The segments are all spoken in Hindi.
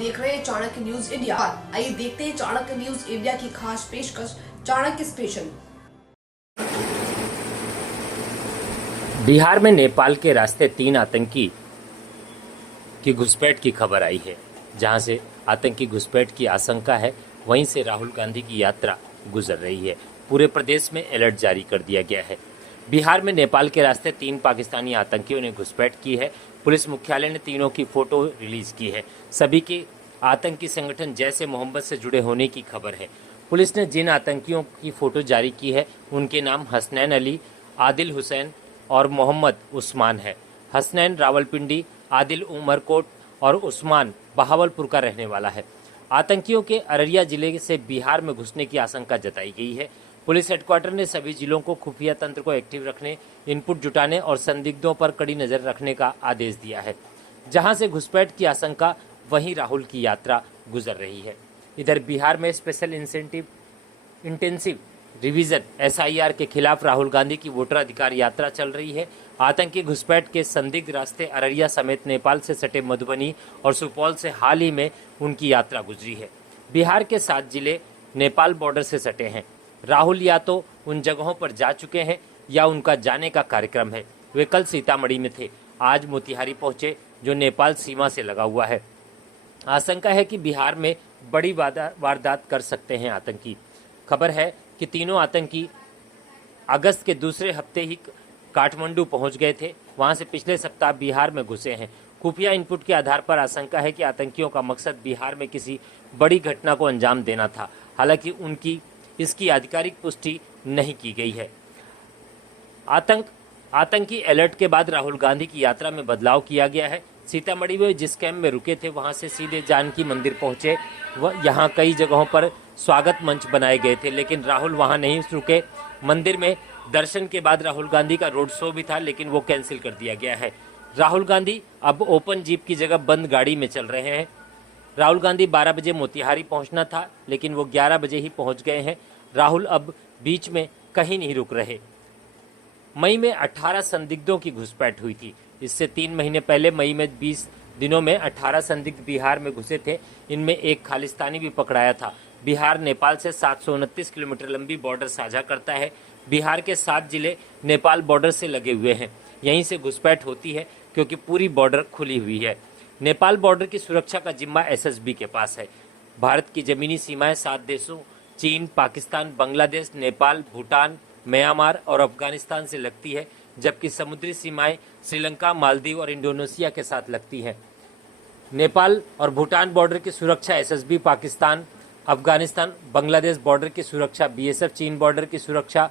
देख रहे हैं चाणक्य न्यूज इंडिया। आइए देखते हैं चाणक्य न्यूज इंडिया की खास पेशकश चाणक्य स्पेशल। बिहार में नेपाल के रास्ते 3 आतंकी की घुसपैठ की खबर आई है। जहां से आतंकी घुसपैठ की आशंका है, वहीं से राहुल गांधी की यात्रा गुजर रही है। पूरे प्रदेश में अलर्ट जारी कर दिया गया है। बिहार में नेपाल के रास्ते 3 पाकिस्तानी आतंकियों ने घुसपैठ की है। पुलिस मुख्यालय ने तीनों की फोटो रिलीज की है। सभी के आतंकी संगठन जैश ए मोहम्मद से जुड़े होने की खबर है। पुलिस ने जिन आतंकियों की फोटो जारी की है, उनके नाम हसनैन अली, आदिल हुसैन और मोहम्मद उस्मान है। हसनैन रावलपिंडी, आदिल उमरकोट और उस्मान बहावलपुर का रहने वाला है। आतंकियों के अररिया जिले से बिहार में घुसने की आशंका जताई गई है। पुलिस हेडक्वार्टर ने सभी जिलों को खुफिया तंत्र को एक्टिव रखने, इनपुट जुटाने और संदिग्धों पर कड़ी नजर रखने का आदेश दिया है। जहां से घुसपैठ की आशंका, वहीं राहुल की यात्रा गुजर रही है। इधर बिहार में स्पेशल इंटेंसिव रिवीजन SIR के खिलाफ राहुल गांधी की वोटर अधिकार यात्रा चल रही है। आतंकी घुसपैठ के संदिग्ध रास्ते अररिया समेत नेपाल से सटे मधुबनी और सुपौल से हाल ही में उनकी यात्रा गुजरी है। बिहार के 7 जिले नेपाल बॉर्डर से सटे हैं। राहुल या तो उन जगहों पर जा चुके हैं या उनका जाने का कार्यक्रम है। वे कल सीतामढ़ी में थे, आज मोतिहारी पहुंचे, जो नेपाल सीमा से लगा हुआ है। आशंका है कि बिहार में बड़ी वारदात कर सकते हैं आतंकी। खबर है कि तीनों आतंकी अगस्त के दूसरे हफ्ते ही काठमांडू पहुंच गए थे। वहां से पिछले सप्ताह बिहार में घुसे हैं। खुफिया इनपुट के आधार पर आशंका है कि आतंकियों का मकसद बिहार में किसी बड़ी घटना को अंजाम देना था। हालांकि इसकी आधिकारिक पुष्टि नहीं की गई है। आतंकी अलर्ट के बाद राहुल गांधी की यात्रा में बदलाव किया गया है। सीतामढ़ी में जिस कैंप में रुके थे, वहां से सीधे जानकी मंदिर पहुंचे। यहाँ कई जगहों पर स्वागत मंच बनाए गए थे, लेकिन राहुल वहां नहीं रुके। मंदिर में दर्शन के बाद राहुल गांधी का रोड शो भी था, लेकिन वो कैंसिल कर दिया गया है। राहुल गांधी अब ओपन जीप की जगह बंद गाड़ी में चल रहे हैं। राहुल गांधी 12 बजे मोतिहारी पहुंचना था, लेकिन वो 11 बजे ही पहुंच गए हैं। राहुल अब बीच में कहीं नहीं रुक रहे। मई में 18 संदिग्धों की घुसपैठ हुई थी। इससे 3 महीने पहले मई में 20 दिनों में 18 संदिग्ध बिहार में घुसे थे। इनमें एक खालिस्तानी भी पकड़ाया था। बिहार नेपाल से 729 किलोमीटर लंबी बॉर्डर साझा करता है। बिहार के 7 जिले नेपाल बॉर्डर से लगे हुए हैं। यहीं से घुसपैठ होती है, क्योंकि पूरी बॉर्डर खुली हुई है। नेपाल बॉर्डर की सुरक्षा का जिम्मा SSB के पास है। भारत की जमीनी सीमाएं 7 देशों चीन, पाकिस्तान, बांग्लादेश, नेपाल, भूटान, म्यांमार और अफगानिस्तान से लगती है, जबकि समुद्री सीमाएं श्रीलंका, मालदीव और इंडोनेशिया के साथ लगती हैं। नेपाल और भूटान बॉर्डर की सुरक्षा SSB, पाकिस्तान, अफगानिस्तान, बांग्लादेश बॉर्डर की सुरक्षा BSF, चीन बॉर्डर की सुरक्षा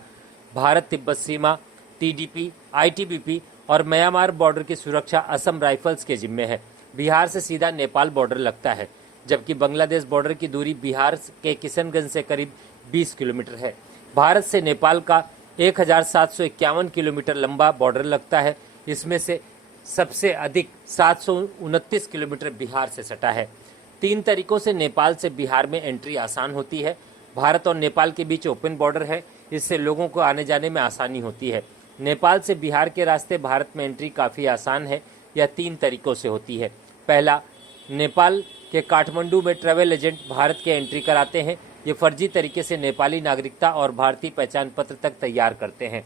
भारत तिब्बत सीमा TDP, ITBP और म्यांमार बॉर्डर की सुरक्षा असम राइफल्स के जिम्मे है। बिहार से सीधा नेपाल बॉर्डर लगता है, जबकि बांग्लादेश बॉर्डर की दूरी बिहार के किशनगंज से करीब 20 किलोमीटर है। भारत से नेपाल का 1751 किलोमीटर लंबा बॉर्डर लगता है। इसमें से सबसे अधिक 729 किलोमीटर बिहार से सटा है। 3 तरीकों से नेपाल से बिहार में एंट्री आसान होती है। भारत और नेपाल के बीच ओपन बॉर्डर है, इससे लोगों को आने जाने में आसानी होती है। नेपाल से बिहार के रास्ते भारत में एंट्री काफ़ी आसान है। यह 3 तरीकों से होती है। पहला, नेपाल के काठमांडू में ट्रैवल एजेंट भारत के एंट्री कराते हैं। ये फर्जी तरीके से नेपाली नागरिकता और भारतीय पहचान पत्र तक तैयार करते हैं।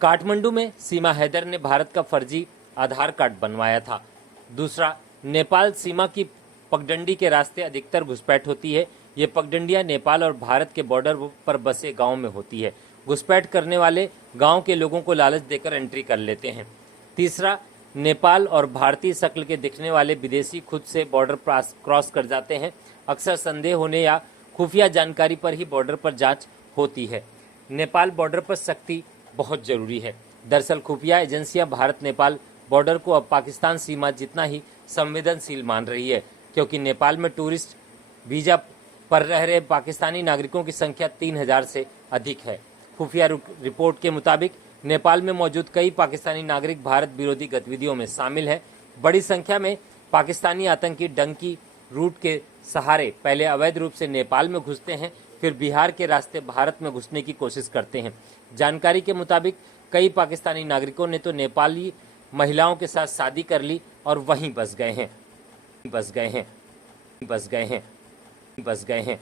काठमांडू में सीमा हैदर ने भारत का फर्जी आधार कार्ड बनवाया था। दूसरा, नेपाल सीमा की पगडंडी के रास्ते अधिकतर घुसपैठ होती है। ये पगडंडियां नेपाल और भारत के बॉर्डर पर बसे गांव में होती है। घुसपैठ करने वाले गांव के लोगों को लालच देकर एंट्री कर लेते हैं। तीसरा, नेपाल और भारतीय शक्ल के दिखने वाले विदेशी खुद से बॉर्डर क्रॉस कर जाते हैं। अक्सर संदेह होने या खुफिया जानकारी पर ही बॉर्डर पर जांच होती है। नेपाल बॉर्डर पर सख्ती बहुत जरूरी है। दरअसल खुफिया एजेंसियां भारत नेपाल बॉर्डर को अब पाकिस्तान सीमा जितना ही संवेदनशील मान रही है, क्योंकि नेपाल में टूरिस्ट वीजा पर रह रहे पाकिस्तानी नागरिकों की संख्या 3000 से अधिक है। खुफिया रिपोर्ट के मुताबिक नेपाल में मौजूद कई पाकिस्तानी नागरिक भारत विरोधी गतिविधियों में शामिल हैं। बड़ी संख्या में पाकिस्तानी आतंकी डंकी रूट के सहारे पहले अवैध रूप से नेपाल में घुसते हैं, फिर बिहार के रास्ते भारत में घुसने की कोशिश करते हैं। जानकारी के मुताबिक कई पाकिस्तानी नागरिकों ने तो नेपाली महिलाओं के साथ शादी कर ली और वहीं बस गए हैं। बस गए हैं